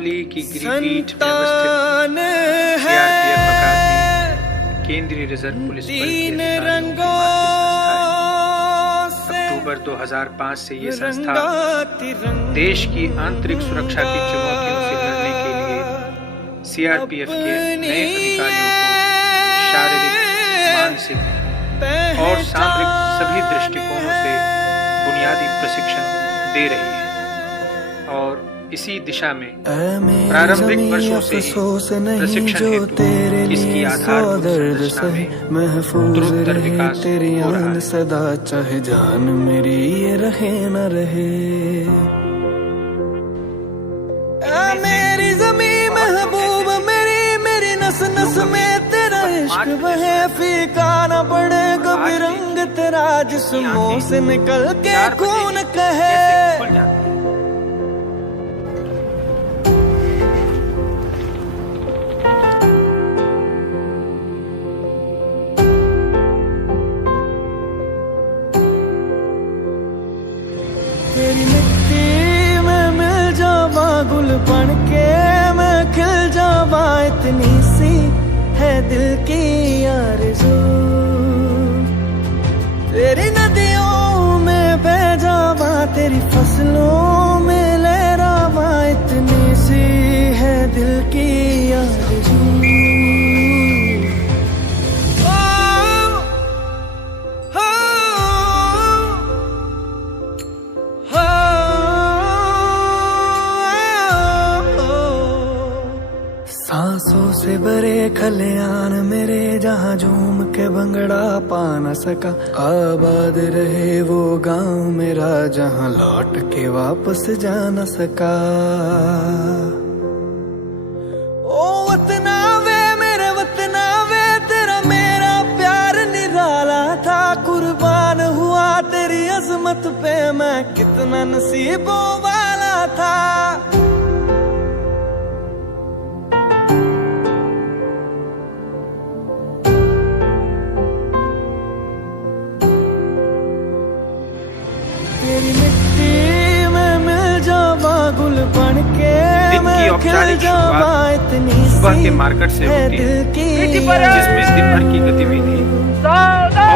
अरावली की गिरिपीठ में अवस्थित सीआरपीएफ अकादमी केंद्रीय रिजर्व पुलिस बल के अक्टूबर 2005 से ये संस्था देश की आंतरिक सुरक्षा की चुनौतियों से लड़ने के लिए सीआरपीएफ के नए अधिकारियों को शारीरिक, मानसिक और सामरिक सभी दृष्टिकोणों से बुनियादी प्रशिक्षण दे रही है और इसी दिशा में प्रारंभिक वर्षों से प्रशिक्षण हेतु इसकी आधारभूत संरचना में विकास हो रहा है। सदा चाहे जान मेरी ये रहे न रहे, मेरी ज़मीं महबूब मेरी नस नस में तेरा इश्क बहे, फीका न पड़े कभी रंग तेरा जिस्मों से निकल के खून कहे। तेरी मिट्टी में मिल जावा गुल बन के मैं खिल जावा, इतनी सी है दिल की आरज़ू। तेरी नदियों में बह जावा, तेरी फसलों में लहरावा, इतनी सी है दिल की आरज़ू। सांसों से भरे खलियान मेरे, जहाँ झूम के भंगड़ा पा न सका, आबाद रहे वो गांव मेरा जहाँ लौट के वापस जा न सका। ओ वतना वे मेरे वतना वे, तेरा मेरा प्यार निराला था, कुर्बान हुआ तेरी अजमत पे मैं कितना नसीबों वाला था। तेरी मिट्टी में मिल जावा गुल बन के मैं खिल जावा, इतनी सुबह के मार्केट से होती है जिसमें दिन भर की गतिविधि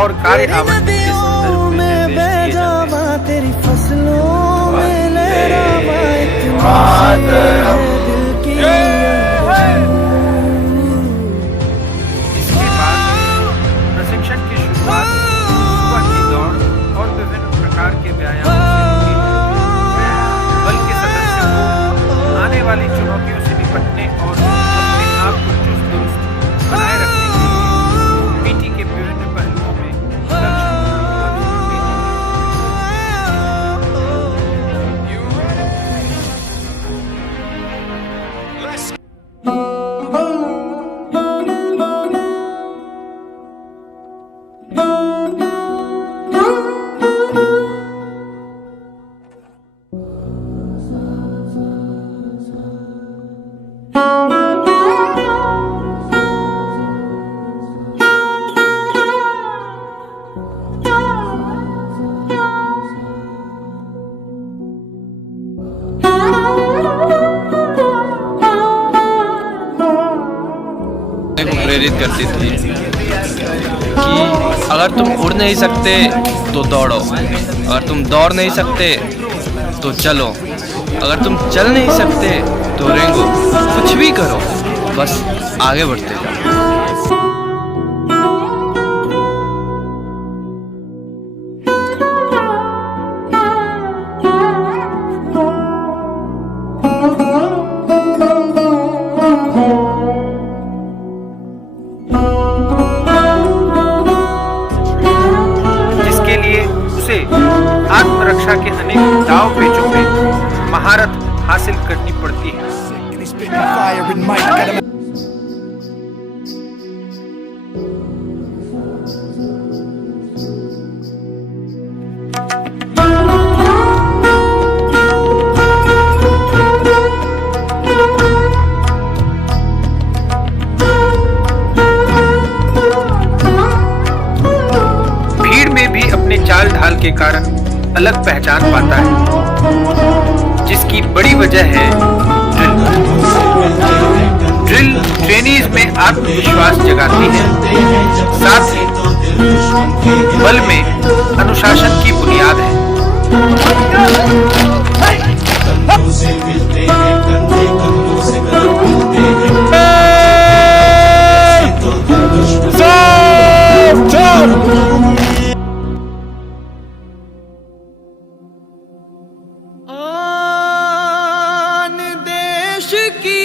और कार्य आवंटन के संदर्भ में बह जावा, तेरी फसलों में लहरावा, इतनी दिल की। इसके बाद प्रशिक्षण की शुरुआत सुबह की दौड़ और विभिन्न प्रकार के व्यायाम से बल के सदस्यों को आने वाली चुनौतियों से निपटने और अपने आप को चुस्त दुरुस्त बनाए रखने के लिए पीटी के विभिन्न पहलुओं में लक्ष्य प्रेरित करती थी कि अगर तुम उड़ नहीं सकते तो दौड़ो, अगर तुम दौड़ नहीं सकते तो चलो, अगर तुम चल नहीं सकते तो रेंगो, कुछ भी करो, बस आगे बढ़ते जाओ। आत्मरक्षा के अनेक दाव पेचों में महारत हासिल करनी पड़ती है। भीड़ में भी अपने चाल ढाल के कारण अलग पहचान पाता है, जिसकी बड़ी वजह है ड्रिल। ड्रिल ट्रेनीज में आत्मविश्वास जगाती है, साथ ही बल में अनुशासन की बुनियाद है। आन देश की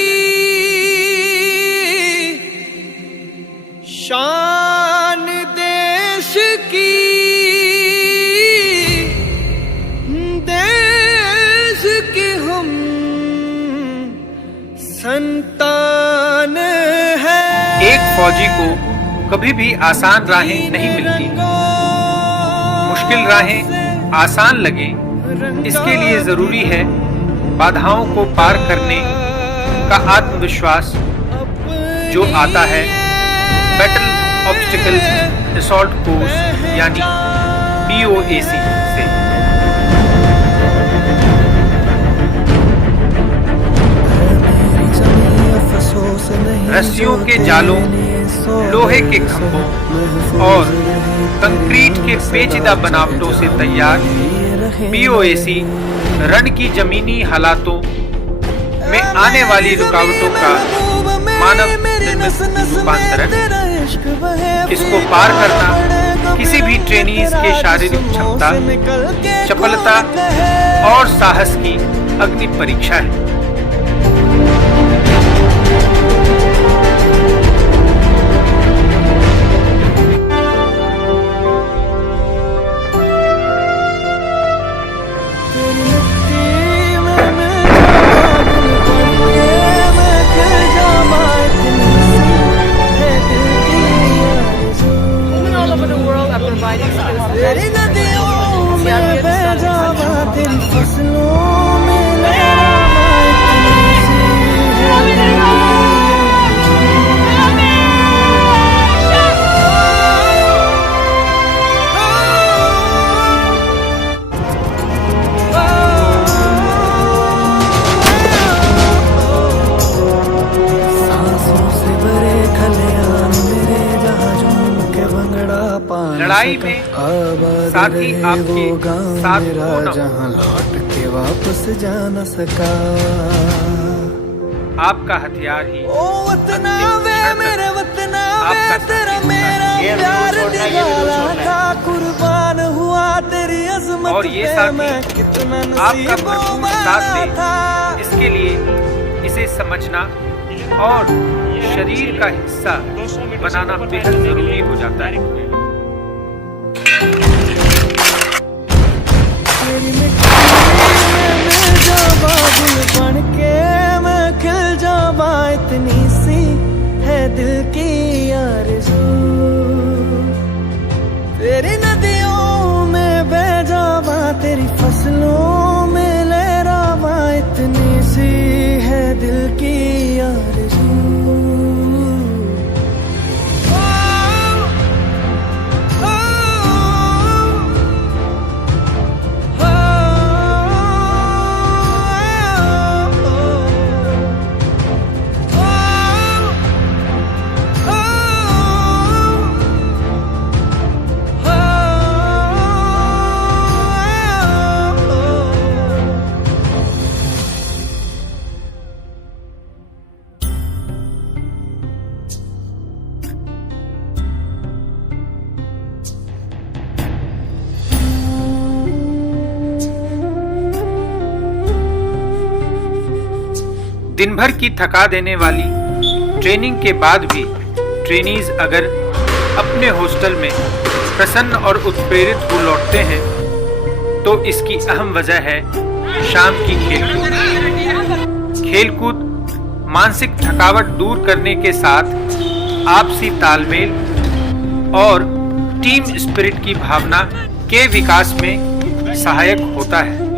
शान देश की, देश की हम संतान है। एक फौजी को कभी भी आसान राहें नहीं मिलती। मुश्किल राहें आसान लगे, इसके लिए जरूरी है बाधाओं को पार करने का आत्मविश्वास जो आता है बैटल ऑब्स्टिकल असॉल्ट कोर्स यानी BOAC से। रस्सियों के जालों, लोहे के खंभों और कंक्रीट के पेचीदा बनावटों से तैयार BOAC रण की जमीनी हालातों में आने वाली रुकावटों का मानव निर्मित रूपांतरण, इसको पार करना किसी भी ट्रेनीज के शारीरिक क्षमता, चपलता और साहस की अग्नि परीक्षा है। तेरी नदियों में बह जावा, तेरी फसलों में लहरावा, सांसों से भरे खलियान मेरे जहाजों के भंगड़ा पानी। लड़ाई में साथी आपके साथ होना, जहां लौट के वापस जा न सका। आपका हथियार ही ओ वतना वे मेरे वतना वे, तेरा मेरा प्यार निराला था, कुर्बान हुआ तेरी अजमत और ये पे साथी मैं कितना आपका नसीबों भरपूर वाला साथ दे, था। इसके लिए इसे समझना और शरीर का हिस्सा बनाना बेहद जरूरी हो जाता है। तेरी मिट्टी में मैं जावा, गुल बन के मैं खिल जावा, इतनी सी है दिल की आरज़ू। तेरी नदियों में बह जावा, तेरी फसलों में लहरावा, इतनी सी है दिल की आरज़ू। दिन भर की थका देने वाली ट्रेनिंग के बाद भी ट्रेनीज अगर अपने हॉस्टल में प्रसन्न और उत्प्रेरित हो लौटते हैं तो इसकी अहम वजह है शाम की खेलकूद। खेलकूद मानसिक थकावट दूर करने के साथ आपसी तालमेल और टीम स्पिरिट की भावना के विकास में सहायक होता है।